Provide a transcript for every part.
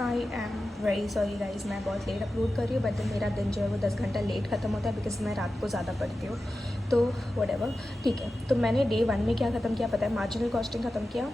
I am very sorry guys, मैं बहुत late upload कर रही हूँ, बट मेरा दिन जो है वो 10 घंटा लेट ख़त्म होता है बिकॉज मैं रात को ज़्यादा पढ़ती हूँ। तो व्हाटएवर, ठीक है। तो मैंने डे 1 में क्या ख़त्म किया पता है? मार्जिनल कॉस्टिंग ख़त्म किया,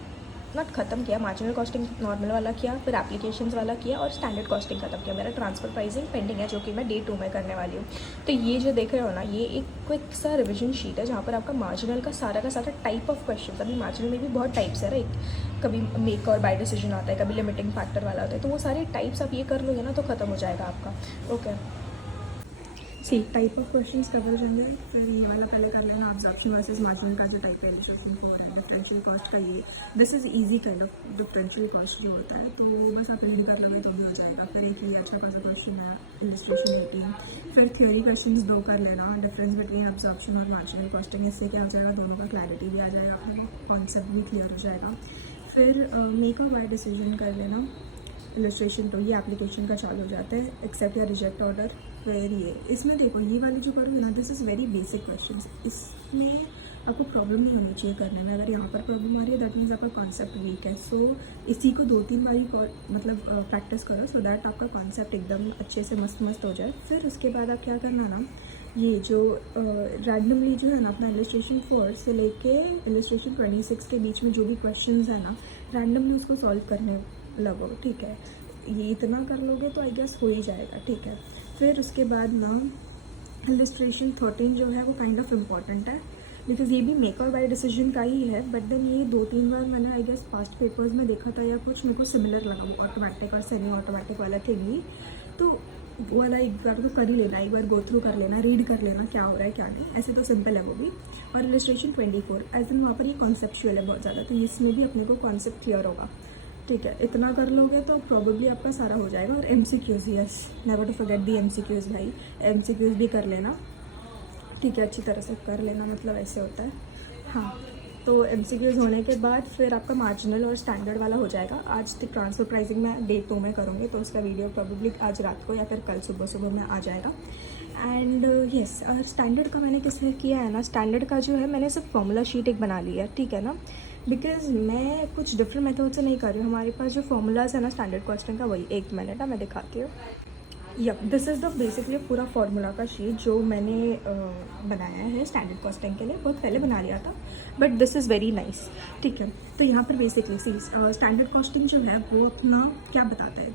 नॉट ख़त्म किया, मार्जिनल कॉस्टिंग नॉर्मल वाला किया, फिर एप्लीकेशंस वाला किया और स्टैंडर्ड कॉस्टिंग ख़त्म किया। मेरा ट्रांसफर प्राइसिंग पेंडिंग है जो कि मैं डे 2 में करने वाली हूँ। तो ये जो देख रहे हो ना, ये एक क्विक सा रिविजन शीट है जहाँ पर आपका मार्जिनल का सारा टाइप ऑफ क्वेश्चन, अभी मार्जिनल में भी बहुत टाइप्स है राइट, कभी मेक और बाय डिसीजन आता है, कभी लिमिटिंग फैक्टर वाला होता है, तो वो सारे टाइप्स आप ये कर लोगे ना तो ख़त्म हो जाएगा आपका। Okay, see type of questions cover हो जाएंगे। फिर ये वाला पहले कर लेना, ऑब्जर्वेशन वर्सेस मार्जिन का जो टाइप है, इलस्ट्रेशन 4 है, डिफरेंशियल कॉस्ट का ये, this is easy kind of differential cost जो होता है, तो बस आप रीड कर लोगे तो भी हो जाएगा। फिर एक ये अच्छा खासा क्वेश्चन है इलस्ट्रेशन 18। फिर थ्योरी क्वेश्चंस 2 कर लेना, डिफरेंस बिटवीन ऑब्जर्वेशन और मार्जिनल कॉस्टिंग, इससे क्या हो जाएगा, दोनों का क्लैरिटी भी आ जाएगा, कॉन्सेप्ट भी क्लियर हो जाएगा। फिर मेक और बाय डिसीजन कर लेना, इलस्ट्रेशन 2, ये एप्लीकेशन का चालू हो जाता है, एक्सेप्ट या रिजेक्ट ऑर्डर। फिर ये इसमें देखो ये वाली जो करोगे ना, this is very basic question, इसमें आपको प्रॉब्लम नहीं होनी चाहिए करने में। अगर यहाँ पर प्रॉब्लम आ रही है दैट मीन्स आपका कॉन्सेप्ट वीक है। सो इसी को 2-3 बारी मतलब प्रैक्टिस करो सो दैट आपका कॉन्सेप्ट एकदम अच्छे से मस्त हो जाए। फिर उसके बाद आप क्या करना ना, ये जो रैंडमली जो है ना अपना इलस्ट्रेशन 4 से लेके इलस्ट्रेशन 26 के बीच में जो भी क्वेश्चन है ना, रैंडमली उसको सॉल्व करने लगो, ठीक है। ये इतना कर लोगे तो आई गेस हो ही जाएगा, ठीक है। फिर उसके बाद ना इलस्ट्रेशन 13 जो है वो काइंड ऑफ इम्पॉर्टेंट है बिकॉज ये भी मेक और बाय डिसीजन का ही है, बट देन ये 2-3 बार मैंने आई गेस पास्ट पेपर्स में देखा था या कुछ, मेरे को सिमिलर लगा वो ऑटोमेटिक और सेमी ऑटोमेटिक वाला थिंग ही। तो वो वाला एक बार तो कर ही लेना, एक बार गो थ्रू कर लेना, रीड कर लेना क्या हो रहा है क्या नहीं, ऐसे तो सिंपल है वो भी। और इलस्ट्रेशन 24 एज इन वहाँ पर ये कॉन्सेप्चुअल है बहुत ज़्यादा, तो इसमें भी अपने को कॉन्सेप्ट क्लियर होगा, ठीक है। इतना कर लोगे तो प्रॉबेबली आपका सारा हो जाएगा। और MCQs, yes never to forget the MCQs भाई, MCQs भी कर लेना, ठीक है, अच्छी तरह से कर लेना, मतलब ऐसे होता है। हाँ, तो MCQs होने के बाद फिर आपका मार्जिनल और स्टैंडर्ड वाला हो जाएगा। आज तक ट्रांसफर प्राइसिंग मैं डे 2 में करूँगी, तो उसका वीडियो प्रॉबेबली आज रात को या फिर कल सुबह में आ जाएगा। एंड यस, स्टैंडर्ड का मैंने किसने किया है ना, स्टैंडर्ड का जो है मैंने सिर्फ फॉर्मूला शीट एक बना ली है, ठीक है ना, बिकॉज मैं कुछ डिफरेंट मेथड से नहीं कर रही हूँ। हमारे पास जो फॉर्मूलाज है ना स्टैंडर्ड कॉस्टिंग का, वही 1 मिनट है मैं दिखाती हूँ। Yup, this is the basically पूरा फार्मूला का शीट जो मैंने बनाया है स्टैंडर्ड कॉस्टिंग के लिए, बहुत पहले बना लिया था, but this is very nice, ठीक है। तो यहाँ पर बेसिकली सी स्टैंडर्ड कॉस्टिंग जो है वो अपना क्या बताता है,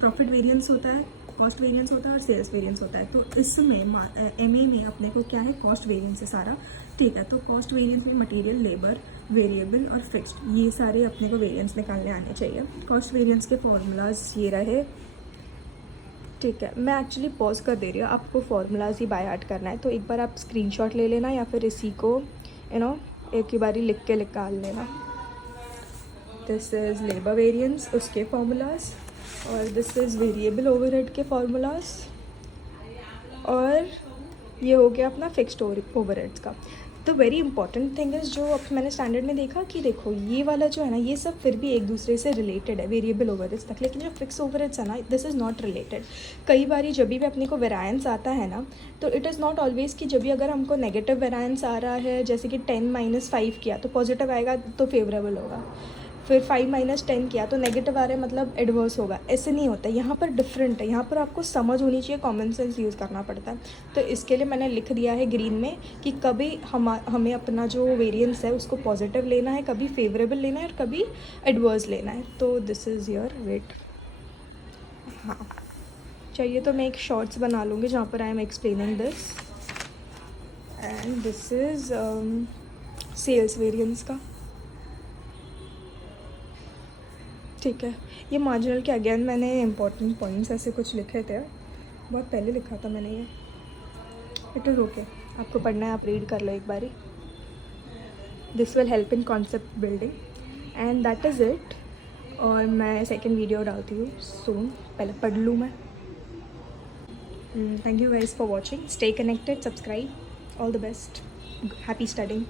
प्रॉफिट वेरिएंस होता है, कॉस्ट वेरिएंस होता है और सेल्स वेरिएंस होता है। तो इसमें MA में अपने को क्या है, कॉस्ट वेरिएंस है सारा, ठीक है। तो कॉस्ट वेरिएंस में मटेरियल, लेबर, वेरिएबल और फिक्स्ड, ये सारे अपने को वेरिएंस निकालने आने चाहिए। कॉस्ट वेरिएंस के फॉर्मूलाज ये रहे, ठीक है। मैं एक्चुअली पॉज कर दे रही हूँ, आपको फॉर्मूलाज ही बाय हार्ट करना है तो एक बार आप स्क्रीनशॉट ले लेना या फिर इसी को एक ही बारी लिख के निकाल लेना। दिस इज़ लेबर वेरिएंस, उसके फॉर्मूलाज, और दिस इज़ वेरिएबल ओवरहेड के फॉर्मूलाज, और ये हो गया अपना फिक्स्ड ओवरहेड्स का। तो वेरी इंपॉर्टेंट थिंग इज़ जो अब मैंने स्टैंडर्ड में देखा कि देखो ये वाला जो है ना, ये सब फिर भी एक दूसरे से रिलेटेड है वेरिएबल ओवरहेड्स तक, लेकिन जो फिक्स ओवरहेड्स है ना, दिस इज़ नॉट रिलेटेड। कई बार जब भी अपने को वेरायंस आता है ना, तो इट इज़ नॉट ऑलवेज़ कि जब भी अगर हमको नेगेटिव वेरायंस आ रहा है, जैसे कि 10 - 5 किया तो पॉजिटिव आएगा तो फेवरेबल होगा, फिर 5 - 10 किया तो नेगेटिव आ रहा है मतलब एडवर्स होगा, ऐसे नहीं होता। यहाँ पर डिफरेंट है, यहाँ पर आपको समझ होनी चाहिए, कॉमन सेंस यूज़ करना पड़ता है। तो इसके लिए मैंने लिख दिया है ग्रीन में कि कभी हमें अपना जो वेरिएंस है उसको पॉजिटिव लेना है, कभी फेवरेबल लेना है और कभी एडवर्स लेना है। तो दिस इज़ योर वेट। हाँ, चाहिए तो मैं एक शॉर्ट्स बना लूँगी जहाँ पर I am explaining this, and this is sales variance का, ठीक है। ये मार्जिनल के अगेन मैंने इंपॉर्टेंट पॉइंट्स ऐसे कुछ लिखे थे, बहुत पहले लिखा था मैंने ये, इट इज़ ओके, आपको पढ़ना है आप रीड कर लो एक बारी। This will help in concept building and that is it. और मैं सेकेंड वीडियो डालती हूँ सून, पहले पढ़ लूँ मैं। Thank you guys for watching, stay connected, subscribe, all the best, happy studying.